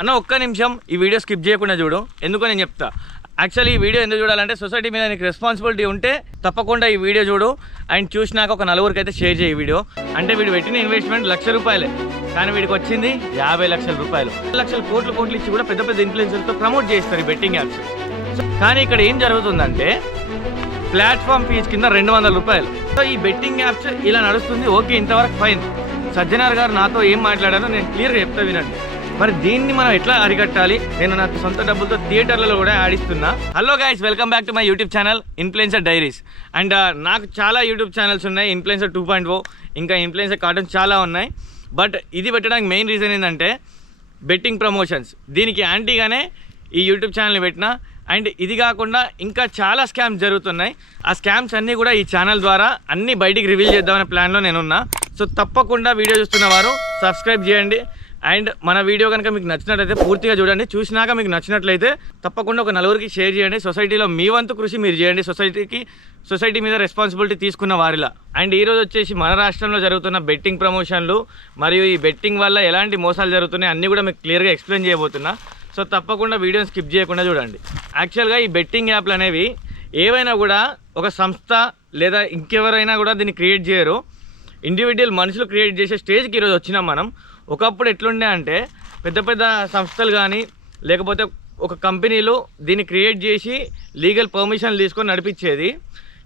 అన్న ఒక్క నిమిషం ఈ వీడియో స్కిప్ చేయకుండా చూడు. ఎందుకో నేను చెప్తా. యాక్చువల్లీ ఈ వీడియో ఎందుకు చూడాలంటే సొసైటీ మీద నీకు రెస్పాన్సిబిలిటీ ఉంటే తప్పకుండా ఈ వీడియో చూడు. అండ్ చూసినాక ఒక నలుగురికి అయితే షేర్ చేయి ఈ వీడియో. అంటే వీడు పెట్టిన ఇన్వెస్ట్మెంట్ ₹1,00,000 కానీ వీడికి వచ్చింది 50 లక్షల రూపాయలు. లక్షల కోట్లు ఇచ్చి కూడా పెద్ద పెద్ద ఇన్ఫ్లుయెన్సర్లతో ప్రమోట్ చేస్తారు ఈ బెట్టింగ్ యాప్స్. కానీ ఇక్కడ ఏం జరుగుతుందంటే ప్లాట్ఫామ్ ఫీజు కింద ₹200. సో ఈ బెట్టింగ్ యాప్స్ ఇలా నడుస్తుంది. ఓకే, ఇంతవరకు ఫైన్. సజ్జనార్ గారు నాతో ఏం మాట్లాడారో నేను క్లియర్గా చెప్తా వినండి. మరి దీన్ని మనం ఎట్లా అరికట్టాలి? నేను నాకు సొంత డబ్బులతో థియేటర్లలో కూడా ఆడిస్తున్నా. Hello guys, welcome back to my YouTube channel influencer diaries. And నాకు చాలా యూట్యూబ్ ఛానల్స్ ఉన్నాయి. ఇన్ఫ్లుయెన్సర్ 2.0 ఇంకా ఇన్ఫ్లుయెన్సర్ కార్టూన్స్ చాలా ఉన్నాయి. బట్ ఇది పెట్టడానికి మెయిన్ రీజన్ ఏంటంటే బెట్టింగ్ ప్రమోషన్స్. దీనికి యాంటీగానే ఈ యూట్యూబ్ ఛానల్ని పెట్టిన. అండ్ ఇది కాకుండా ఇంకా చాలా స్కామ్స్ జరుగుతున్నాయి. ఆ స్కామ్స్ అన్నీ కూడా ఈ ఛానల్ ద్వారా అన్నీ బయటికి రివీల్ చేద్దామనే ప్లాన్లో నేనున్నా. సో తప్పకుండా వీడియో చూస్తున్న వారు సబ్స్క్రైబ్ చేయండి. అండ్ మన వీడియో కనుక మీకు నచ్చినట్లయితే పూర్తిగా చూడండి. చూసినాక మీకు నచ్చినట్లయితే తప్పకుండా ఒక నలుగురికి షేర్ చేయండి. సొసైటీలో మీ వంతు కృషి మీరు చేయండి, సొసైటీ మీద రెస్పాన్సిబిలిటీ తీసుకున్న వారిలా. అండ్ ఈరోజు వచ్చేసి మన రాష్ట్రంలో జరుగుతున్న బెట్టింగ్ ప్రమోషన్లు మరియు ఈ బెట్టింగ్ వల్ల ఎలాంటి మోసాలు జరుగుతున్నాయి అన్నీ కూడా మీకు క్లియర్గా ఎక్స్ప్లెయిన్ చేయబోతున్నా. సో తప్పకుండా వీడియోని స్కిప్ చేయకుండా చూడండి. యాక్చువల్గా ఈ బెట్టింగ్ యాప్లు అనేవి ఏవైనా కూడా ఒక సంస్థ లేదా ఇంకెవరైనా కూడా దీన్ని క్రియేట్ చేయరు. ఇండివిజువల్ మనుషులు క్రియేట్ చేసే స్టేజ్కి ఈరోజు వచ్చినాం మనం. ఒకప్పుడు ఎట్లుండే అంటే పెద్ద పెద్ద సంస్థలు కానీ లేకపోతే ఒక కంపెనీలు దీన్ని క్రియేట్ చేసి లీగల్ పర్మిషన్లు తీసుకొని నడిపించేది.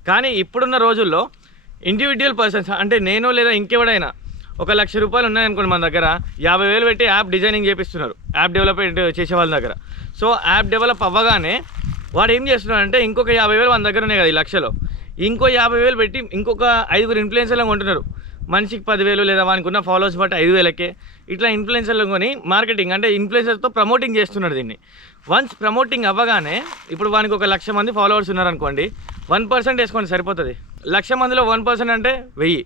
కానీ ఇప్పుడున్న రోజుల్లో ఇండివిజువల్ పర్సన్స్ అంటే నేను లేదా ఇంకెవడైనా ₹1,00,000 ఉన్నాయనుకోండి మన దగ్గర, 50,000 పెట్టి యాప్ డిజైనింగ్ చేపిస్తున్నారు యాప్ డెవలప్మెంట్ చేసే వాళ్ళ దగ్గర. సో యాప్ డెవలప్ అవ్వగానే వాడు ఏం చేస్తున్నాడంటే ఇంకొక 50,000 మన దగ్గర ఉన్నాయి కదా ఈ లక్షలో, ఇంకో 50,000 పెట్టి ఇంకొక 5 ఇన్ఫ్లుయెన్సర్లు కొంటున్నారు. మనిషికి 10,000 లేదా వానికి ఉన్న ఫాలోవర్స్ బట్టి 5,000కే ఇట్లా ఇన్ఫ్లుయెన్సర్లు కొని మార్కెటింగ్ అంటే ఇన్ఫ్లుయెన్సర్తో ప్రమోటింగ్ చేస్తున్నాడు దీన్ని. వన్స్ ప్రమోటింగ్ అవ్వగానే ఇప్పుడు వానికి 1,00,000 మంది ఫాలోవర్స్ ఉన్నారనుకోండి, 1% వేసుకోండి సరిపోతుంది. 1,00,000 మందిలో 1% అంటే 1000.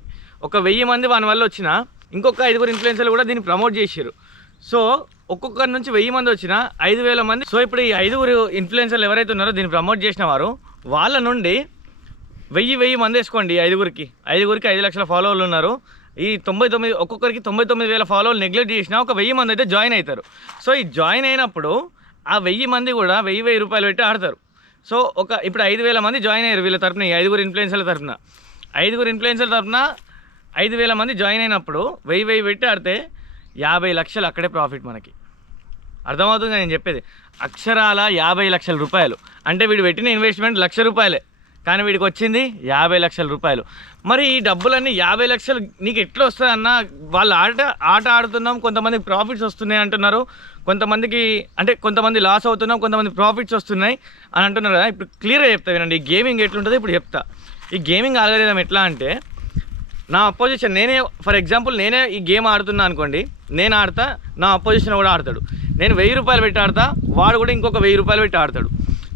ఒక 1000 మంది వాని వల్ల వచ్చిన ఇంకొక 5 ఇన్ఫ్లుయెన్సర్లు కూడా దీన్ని ప్రమోట్ చేసారు. సో ఒక్కొక్కరి నుంచి 1000 మంది వచ్చిన 5,000 మంది. సో ఇప్పుడు ఈ 5 ఇన్ఫ్లుయెన్సర్లు ఎవరైతే ఉన్నారో దీన్ని ప్రమోట్ చేసిన వారు వాళ్ళ నుండి 1000 మంది వేసుకోండి. 5గురికి 5 లక్షల ఫాలోవర్లు ఉన్నారు. ఈ 99 ఒక్కొక్కరికి 99,000 ఫాలోవర్లు నెగ్లెక్ట్ చేసినా ఒక 1000 మంది అయితే జాయిన్ అవుతారు. సో ఈ జాయిన్ అయినప్పుడు ఆ 1000 మంది కూడా ₹1,000 పెట్టి ఆడతారు. సో ఇప్పుడు 5,000 మంది జాయిన్ అయ్యారు వీళ్ళ తరఫున, ఈ 5 ఇన్ఫ్లుయెన్సర్ల తరఫున. 5 ఇన్ఫ్లుయెన్సర్ల తరఫున 5,000 మంది జాయిన్ అయినప్పుడు 1000 పెట్టి ఆడితే 50 లక్షలు అక్కడే ప్రాఫిట్ మనకి. అర్థమవుతుంది నేను చెప్పేది? అక్షరాల ₹50 లక్షల. అంటే వీడు పెట్టిన ఇన్వెస్ట్మెంట్ ₹1,00,000 కానీ వీడికి వచ్చింది ₹50 లక్షల. మరి ఈ డబ్బులన్నీ 50 లక్షలు నీకు ఎట్లా వస్తాయన్న? వాళ్ళు ఆట ఆడుతున్నాం, కొంతమందికి ప్రాఫిట్స్ వస్తున్నాయి అంటున్నారు, కొంతమంది లాస్ అవుతున్నాం, కొంతమంది ప్రాఫిట్స్ వస్తున్నాయి అని అంటున్నారు కదా. ఇప్పుడు క్లియర్గా చెప్తా వినండి ఈ గేమింగ్ ఎట్లుంటుందో ఇప్పుడు చెప్తా. ఈ గేమింగ్ ఆల్గరిథం ఎట్లా అంటే నా అపోజిషన్ ఫర్ ఎగ్జాంపుల్ నేనే ఈ గేమ్ ఆడుతున్నా అనుకోండి, నేను ఆడతా, నా అపోజిషన్ కూడా ఆడతాడు. నేను ₹1,000 పెట్టి ఆడతా, వాడు కూడా ఇంకొక ₹1,000 పెట్టి ఆడతాడు.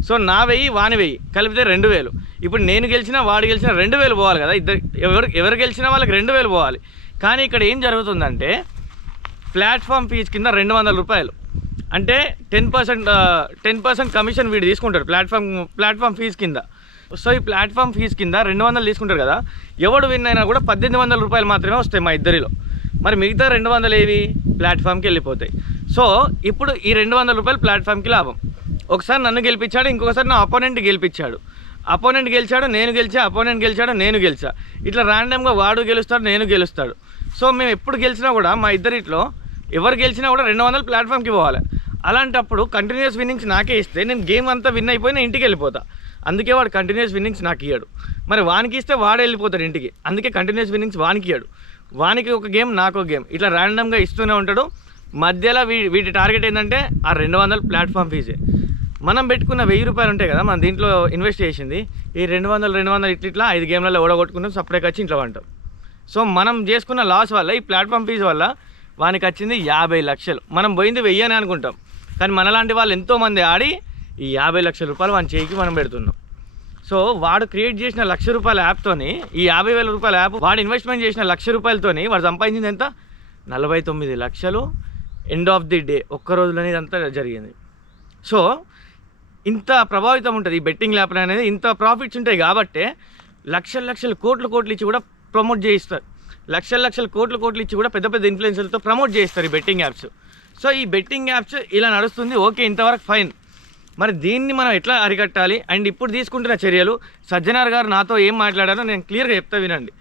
సో నా 1000 వాని 1000 కలిపితే 2,000. ఇప్పుడు నేను గెలిచినా వాడు గెలిచినా 2,000 పోవాలి కదా. ఎవరు గెలిచినా వాళ్ళకి 2,000 పోవాలి. కానీ ఇక్కడ ఏం జరుగుతుందంటే ప్లాట్ఫామ్ ఫీజు కింద ₹200 అంటే 10% కమిషన్ వీడు తీసుకుంటాడు ప్లాట్ఫామ్ ఫీజు కింద. సో ఈ ప్లాట్ఫామ్ ఫీజు కింద 200 తీసుకుంటారు కదా. ఎవడు విన్ అయినా కూడా ₹1,800 మాత్రమే వస్తాయి మా ఇద్దరిలో. మరి మిగతా 200 ఏవి ప్లాట్ఫామ్కి వెళ్ళిపోతాయి. సో ఇప్పుడు ఈ ₹200 ప్లాట్ఫామ్కి లాభం. ఒకసారి నన్ను గెలిపించాడు, ఇంకొకసారి నా అపోనెంట్ గెలిపించాడు. అపోనెంట్ గెలిచాడు, నేను గెలిచా, అపోనెంట్ గెలిచాడు, నేను గెలిచా. ఇట్లా ర్యాండమ్గా వాడు గెలుస్తాడు, నేను గెలుస్తాడు. సో మేము ఎప్పుడు గెలిచినా కూడా మా ఇద్దరిట్లో ఎవరు గెలిచినా కూడా 200 ప్లాట్ఫామ్కి పోవాలి. అలాంటప్పుడు కంటిన్యూస్ విన్నింగ్స్ నాకే ఇస్తే నేను గేమ్ అంతా విన్ అయిపోయినా ఇంటికి వెళ్ళిపోతా. అందుకే వాడు కంటిన్యూస్ విన్నింగ్స్ నాకు ఇయ్యాడు. మరి వానికి ఇస్తే వాడు వెళ్ళిపోతాడు ఇంటికి. అందుకే కంటిన్యూస్ విన్నింగ్స్ వానికి ఇయ్యాడు. వానికి ఒక గేమ్, నాకు ఒక గేమ్, ఇట్లా ర్యాండమ్గా ఇస్తూనే ఉంటాడు. మధ్యలో వీటి టార్గెట్ ఏంటంటే ఆ 200 ప్లాట్ఫామ్ ఫీజే. మనం పెట్టుకున్న ₹1,000 ఉంటాయి కదా మనం దీంట్లో ఇన్వెస్ట్ చేసింది, ఈ 200 ఇట్లా 5 గేమ్లలో ఓడగొట్టుకుంటాం, సపరేట్ వచ్చి ఇంట్లో ఉంటాం. సో మనం చేసుకున్న లాస్ వల్ల ఈ ప్లాట్ఫామ్ ఫీజు వల్ల వానికి వచ్చింది 50 లక్షలు. మనం పోయింది 1000 అని అనుకుంటాం, కానీ మనలాంటి వాళ్ళు ఎంతోమంది ఆడి ఈ 50 లక్షల వాని చేయికి మనం పెడుతున్నాం. సో వాడు క్రియేట్ చేసిన ₹1,00,000 యాప్తోని ఈ ₹50,000 యాప్ వాడు ఇన్వెస్ట్మెంట్ చేసిన ₹1,00,000తోని వాడు సంపాదించింది ఎంత? 49 లక్షలు. ఎండ్ ఆఫ్ ది డే ఒక్క రోజులోనే ఇదంతా జరిగింది. సో ఇంత ప్రభావితం ఉంటుంది ఈ బెట్టింగ్ యాప్లు అనేది, ఇంత ప్రాఫిట్స్ ఉంటాయి కాబట్టే లక్షల కోట్లు ఇచ్చి కూడా ప్రమోట్ చేయిస్తారు. లక్షల కోట్లు ఇచ్చి కూడా పెద్ద పెద్ద ఇన్ఫ్లుయెన్సర్లతో ప్రమోట్ చేస్తారు ఈ బెట్టింగ్ యాప్స్. సో ఈ బెట్టింగ్ యాప్స్ ఇలా నడుస్తుంది, ఓకే, ఇంతవరకు ఫైన్. మరి దీన్ని మనం ఎట్లా అరికట్టాలి? అండ్ ఇప్పుడు తీసుకుంటున్న చర్యలు, సజ్జనార్ గారు నాతో ఏం మాట్లాడారో నేను క్లియర్గా చెప్తా వినండి.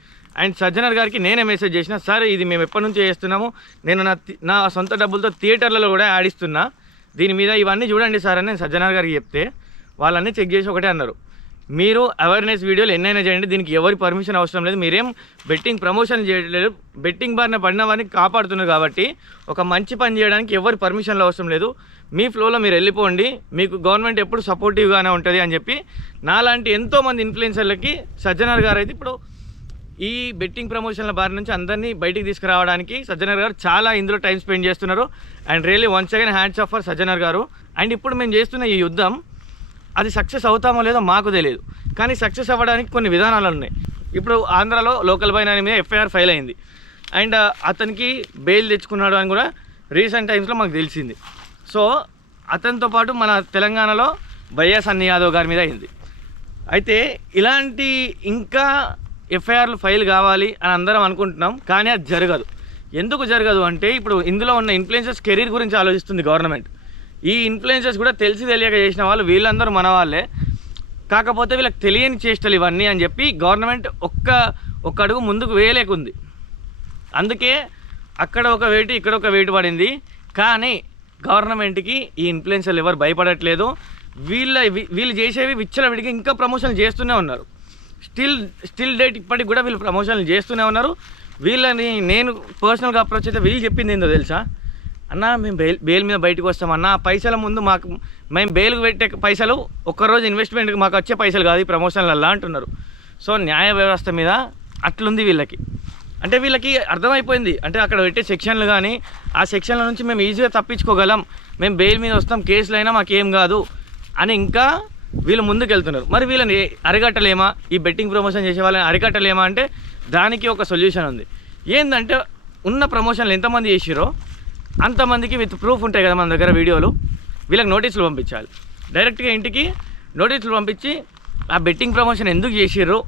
అండ్ సజ్జనార్ గారికి నేనే మెసేజ్ చేసిన, సార్ ఇది మేము ఎప్పటి నుంచో చేస్తున్నాము, నేను నా సొంత డబ్బులతో థియేటర్లలో కూడా ఆడిస్తున్నా, దీని మీద ఇవన్నీ చూడండి సార్ అని నేను సజ్జనార్ గారికి చెప్తే వాళ్ళన్నీ చెక్ చేసి ఒకటే అన్నారు, మీరు అవేర్నెస్ వీడియోలు ఎన్నైనా చేయండి, దీనికి ఎవరి పర్మిషన్ అవసరం లేదు, మీరేం బెట్టింగ్ ప్రమోషన్ చేయట్లేదు, బెట్టింగ్ బారిన పడిన వారిని కాపాడుతున్నారు కాబట్టి ఒక మంచి పని చేయడానికి ఎవరి పర్మిషన్లు అవసరం లేదు, మీ ఫ్లోలో మీరు వెళ్ళిపోండి, మీకు గవర్నమెంట్ ఎప్పుడు సపోర్టివ్గానే ఉంటుంది అని చెప్పి నాలాంటి ఎంతోమంది ఇన్ఫ్లుయెన్సర్లకి సజ్జనార్ గారు అయితే ఇప్పుడు ఈ బెట్టింగ్ ప్రమోషన్ల బారి నుంచి అందరినీ బయటికి తీసుకురావడానికి సజ్జనార్ గారు చాలా ఇందులో టైం స్పెండ్ చేస్తున్నారు. And really once again hands of for Sajjanar గారు. అండ్ ఇప్పుడు మేము చేస్తున్న ఈ యుద్ధం అది సక్సెస్ అవుతామో లేదో మాకు తెలియదు, కానీ సక్సెస్ అవ్వడానికి కొన్ని విధానాలు ఉన్నాయి. ఇప్పుడు ఆంధ్రాలో లోకల్ బాయ్ మీద ఎఫ్ఐఆర్ ఫైల్ అయింది అండ్ అతనికి బెయిల్ తెచ్చుకున్నాడు అని కూడా రీసెంట్ టైమ్స్లో మాకు తెలిసింది. సో అతనితో పాటు మన తెలంగాణలో భయ్యా సన్నీ యాదవ్ గారి మీద అయింది. అయితే ఇలాంటి ఇంకా ఎఫ్ఐఆర్లు ఫైల్ కావాలి అని అందరం అనుకుంటున్నాం, కానీ అది జరగదు. ఎందుకు జరగదు అంటే ఇప్పుడు ఇందులో ఉన్న ఇన్ఫ్లుయెన్సర్స్ కెరీర్ గురించి ఆలోచిస్తుంది గవర్నమెంట్. ఈ ఇన్ఫ్లుయెన్సర్స్ కూడా తెలిసి తెలియక చేసిన వాళ్ళు, వీళ్ళందరూ మన వాళ్ళే, కాకపోతే వీళ్ళకి తెలియని చేష్టలు ఇవన్నీ అని చెప్పి గవర్నమెంట్ ఒక్క అడుగు ముందుకు వేయలేకుంది. అందుకే అక్కడ ఒక వేటు ఇక్కడ ఒక వేటు పడింది. కానీ గవర్నమెంట్కి ఈ ఇన్ఫ్లుయెన్సర్లు ఎవరు భయపడట్లేదు. వీళ్ళు చేసేవి విచ్చలవిడిగా ఇంకా ప్రమోషన్లు చేస్తూనే ఉన్నారు. స్టిల్ డేట్ ఇప్పటికి కూడా వీళ్ళు ప్రమోషన్లు చేస్తూనే ఉన్నారు. వీళ్ళని నేను పర్సనల్గా అప్రోచ్ అయితే వీళ్ళు చెప్పింది ఏందో తెలుసా, అన్న మేము బెయిల్ మీద బయటకు వస్తామన్న, పైసల ముందు మాకు మేము బెయిల్కి పెట్టే పైసలు ఒక్కరోజు ఇన్వెస్ట్మెంట్కి మాకు వచ్చే పైసలు కాదు ఈ ప్రమోషన్లల్లా అంటున్నారు. సో న్యాయ వ్యవస్థ మీద అట్లుంది వీళ్ళకి. అంటే వీళ్ళకి అర్థమైపోయింది, అంటే అక్కడ పెట్టే సెక్షన్లు కానీ ఆ సెక్షన్ల నుంచి మేము ఈజీగా తప్పించుకోగలం, మేము బెయిల్ మీద వస్తాం, కేసులు అయినా మాకేం కాదు అని ఇంకా వీళ్ళు ముందుకు వెళ్తున్నారు. మరి వీళ్ళని అరికట్టలేమా, ఈ బెట్టింగ్ ప్రమోషన్ చేసే వాళ్ళని అరికట్టలేమా అంటే దానికి ఒక సొల్యూషన్ ఉంది. ఏంటంటే ఉన్న ప్రమోషన్లు ఎంతమంది చేసిరో అంతమందికి విత్ ప్రూఫ్ ఉంటాయి కదా మన దగ్గర వీడియోలు, వీళ్ళకి నోటీసులు పంపించాలి. డైరెక్ట్గా ఇంటికి నోటీసులు పంపించి ఆ బెట్టింగ్ ప్రమోషన్ ఎందుకు చేసిర్రు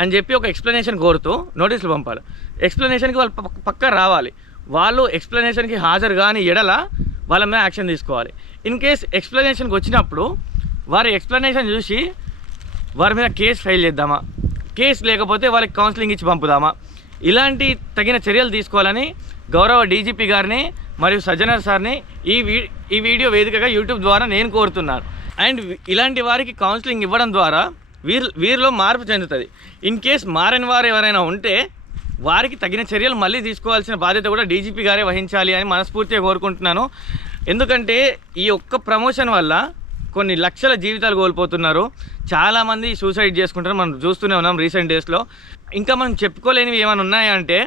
అని చెప్పి ఒక ఎక్స్ప్లెనేషన్ కోరుతూ నోటీసులు పంపాలి. ఎక్స్ప్లెనేషన్కి వాళ్ళు పక్కా రావాలి. వాళ్ళు ఎక్స్ప్లెనేషన్కి హాజరు కాని ఎడల వాళ్ళ మీద యాక్షన్ తీసుకోవాలి. ఇన్ కేస్ ఎక్స్ప్లెనేషన్కి వచ్చినప్పుడు వారి ఎక్స్ప్లెనేషన్ చూసి వారి మీద కేసు ఫైల్ చేద్దామా, కేసు లేకపోతే వాళ్ళకి కౌన్సిలింగ్ ఇచ్చి పంపుదామా, ఇలాంటి తగిన చర్యలు తీసుకోవాలని గౌరవ డీజీపీ గారిని మరియు సజ్జనార్ సార్ని ఈ వీడియో వేదికగా యూట్యూబ్ ద్వారా నేను కోరుతున్నాను. అండ్ ఇలాంటి వారికి కౌన్సిలింగ్ ఇవ్వడం ద్వారా వీరిలో మార్పు చెందుతుంది. ఇన్ కేస్ మారని వారు ఎవరైనా ఉంటే వారికి తగిన చర్యలు మళ్ళీ తీసుకోవాల్సిన బాధ్యత కూడా డీజీపీ గారే వహించాలి అని మనస్ఫూర్తిగా కోరుకుంటున్నాను. ఎందుకంటే ఈ ఒక్క ప్రమోషన్ వల్ల కొన్ని లక్షల జీవితాలు కోల్పోతున్నారు, చాలామంది సూసైడ్ చేసుకుంటారు, మనం చూస్తూనే ఉన్నాం రీసెంట్ డేస్లో. ఇంకా మనం చెప్పుకోలేనివి ఏమైనా ఉన్నాయంటే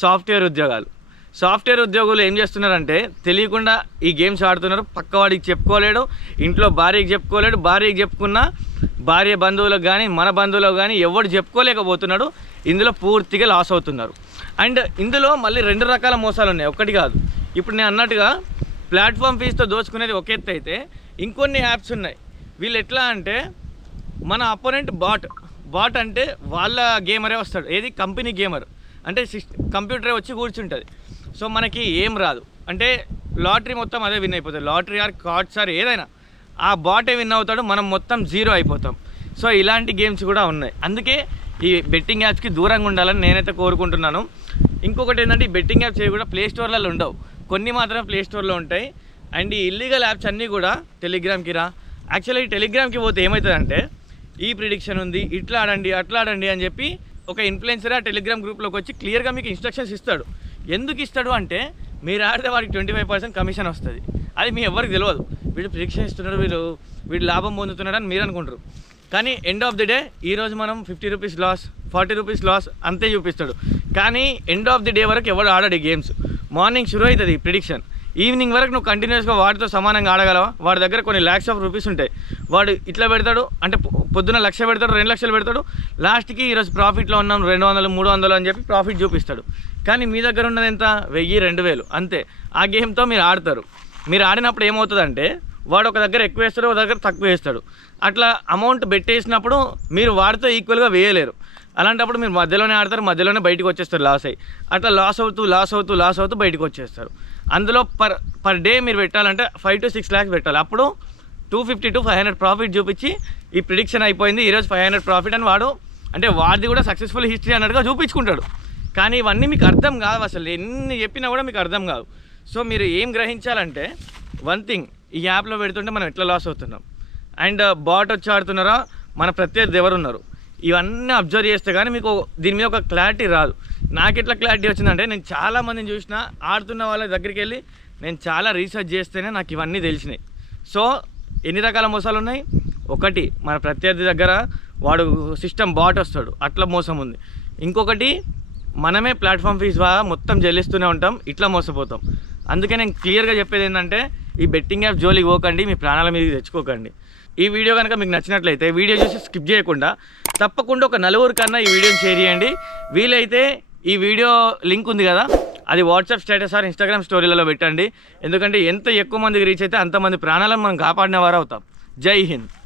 సాఫ్ట్వేర్ ఉద్యోగులు ఏం చేస్తున్నారంటే తెలియకుండా ఈ గేమ్స్ ఆడుతున్నారు, పక్కవాడికి చెప్పుకోలేడు, ఇంట్లో భార్యకి చెప్పుకోలేడు, భార్యకి చెప్పుకున్నా భార్య బంధువులకు కానీ మన బంధువులకు కానీ ఎవడు చెప్పుకోలేకపోతున్నాడు, ఇందులో పూర్తిగా లాస్ అవుతున్నారు. అండ్ ఇందులో మళ్ళీ 2 రకాల మోసాలు ఉన్నాయి, ఒకటి కాదు. ఇప్పుడు నేను అన్నట్టుగా ప్లాట్ఫామ్ ఫీజుతో దోచుకునేది ఒక ఎత్తు అయితే ఇంకొన్ని యాప్స్ ఉన్నాయి. వీళ్ళు ఎట్లా అంటే మన అపోనెంట్ బాట్ అంటే వాళ్ళ గేమరే వస్తాడు, ఏది కంపెనీ గేమర్ అంటే కంప్యూటరే వచ్చి కూర్చుంటుంది. సో మనకి ఏం రాదు, అంటే లాటరీ మొత్తం అదే విన్ అయిపోతుంది, లాటరీ ఆర్ కార్డ్స్ ఆర్ ఏదైనా ఆ బాటే విన్ అవుతాడు, మనం మొత్తం జీరో అయిపోతాం. సో ఇలాంటి గేమ్స్ కూడా ఉన్నాయి. అందుకే ఈ బెట్టింగ్ యాప్స్కి దూరంగా ఉండాలని నేనైతే కోరుకుంటున్నాను. ఇంకొకటి ఏంటంటే ఈ బెట్టింగ్ యాప్స్ ఏవి కూడా ప్లే స్టోర్లలో ఉండవు, కొన్ని మాత్రమే ప్లే స్టోర్లో ఉంటాయి. అండ్ ఈ ఇల్లీగల్ యాప్స్ అన్నీ కూడా టెలిగ్రామ్కి యాక్చువల్లీ టెలిగ్రామ్కి పోతే ఏమవుతుందంటే ఈ ప్రిడిక్షన్ ఉంది, ఇట్లా ఆడండి అట్లా ఆడండి అని చెప్పి ఒక ఇన్ఫ్లుయెన్సర్ ఆ టెలిగ్రామ్ గ్రూప్లోకి వచ్చి క్లియర్గా మీకు ఇన్స్ట్రక్షన్స్ ఇస్తాడు. ఎందుకు ఇస్తాడు అంటే మీరు ఆడితే వాడికి 25% కమిషన్ వస్తుంది. అది మీ ఎవరికి తెలియదు, వీడు ప్రిడిక్షన్ ఇస్తున్నాడు, వీడు లాభం పొందుతున్నాడు అని మీరు అనుకుంటారు. కానీ ఎండ్ ఆఫ్ ది డే ఈరోజు మనం 50 రూపీస్ లాస్, 40 రూపీస్ లాస్ అంతే చూపిస్తాడు. కానీ ఎండ్ ఆఫ్ ది డే వరకు ఎవడు ఆడాడు ఈ గేమ్స్. మార్నింగ్ షురూ అవుతుంది ప్రిడిక్షన్, ఈవినింగ్ వరకు నువ్వు కంటిన్యూస్గా వాటితో సమానంగా ఆడగలవా? వాడి దగ్గర కొన్ని ల్యాక్స్ ఆఫ్ రూపీస్ ఉంటాయి, వాడు ఇట్లా పెడతాడు అంటే పొద్దున 1,00,000 పెడతాడు, 2 లక్షలు పెడతాడు, లాస్ట్కి ఈరోజు ప్రాఫిట్లో ఉన్నాం 200, 300 అని చెప్పి ప్రాఫిట్ చూపిస్తాడు. కానీ మీ దగ్గర ఉన్నది ఎంత? 1000, 2000 అంతే. ఆ గేమ్తో మీరు ఆడతారు. మీరు ఆడినప్పుడు ఏమవుతుందంటే వాడు ఒక దగ్గర ఎక్కువ వేస్తాడు, ఒక దగ్గర తక్కువ వేస్తాడు. అట్లా అమౌంట్ పెట్టేసినప్పుడు మీరు వాడితో ఈక్వల్గా వేయలేరు. అలాంటప్పుడు మీరు మధ్యలోనే ఆడతారు, మధ్యలోనే బయటకు వచ్చేస్తారు లాస్ అయ్యి. అట్లా లాస్ అవుతూ బయటకు వచ్చేస్తారు. అందులో పర్ డే మీరు పెట్టాలంటే 5 to 6 lakhs పెట్టాలి. అప్పుడు 250 to 500 ప్రాఫిట్ చూపించి ఈ ప్రిడిక్షన్ అయిపోయింది, ఈరోజు 500 ప్రాఫిట్ అని వాడు అంటే వాడిది కూడా సక్సెస్ఫుల్ హిస్టరీ అన్నట్టుగా చూపించుకుంటాడు. కానీ ఇవన్నీ మీకు అర్థం కాదు, అసలు ఎన్ని చెప్పినా కూడా మీకు అర్థం కాదు. సో మీరు ఏం గ్రహించాలంటే వన్ థింగ్, ఈ యాప్లో పెడుతుంటే మనం ఎట్లా లాస్ అవుతున్నాం అండ్ బాట్ వచ్చి ఆడుతున్నారా, మన ప్రత్యర్థి ఎవరు ఉన్నారు, ఇవన్నీ అబ్జర్వ్ చేస్తే కానీ మీకు దీని మీద ఒక క్లారిటీ రాదు. నాకు ఎట్లా క్లారిటీ వచ్చిందంటే నేను చాలామందిని చూసిన ఆడుతున్న వాళ్ళ దగ్గరికి వెళ్ళి నేను చాలా రీసెర్చ్ చేస్తేనే నాకు ఇవన్నీ తెలిసినాయి. సో ఎన్ని రకాల మోసాలు ఉన్నాయి, ఒకటి మన ప్రత్యర్థి దగ్గర వాడు సిస్టమ్ బాట్ వస్తాడు, అట్లా మోసం ఉంది. ఇంకొకటి మనమే ప్లాట్ఫామ్ ఫీజ్ మొత్తం చెల్లిస్తూనే ఉంటాం, ఇట్లా మోసపోతాం. అందుకే నేను క్లియర్గా చెప్పేది ఏంటంటే ఈ బెట్టింగ్ యాప్ జోలికి పోకండి, మీ ప్రాణాల మీదకి తెచ్చుకోకండి. ఈ వీడియో కనుక మీకు నచ్చినట్లయితే వీడియో చూసి స్కిప్ చేయకుండా తప్పకుండా ఒక 4 కన్నా ఈ వీడియోని షేర్ చేయండి. వీలైతే ఈ వీడియో లింక్ ఉంది కదా, అది వాట్సాప్ స్టేటస్ ఆర్ ఇన్స్టాగ్రామ్ స్టోరీలలో పెట్టండి. ఎందుకంటే ఎంత ఎక్కువ మందికి రీచ్ అయితే అంతమంది ప్రాణాలను మనం కాపాడిన వారు అవుతాం. జై హింద్.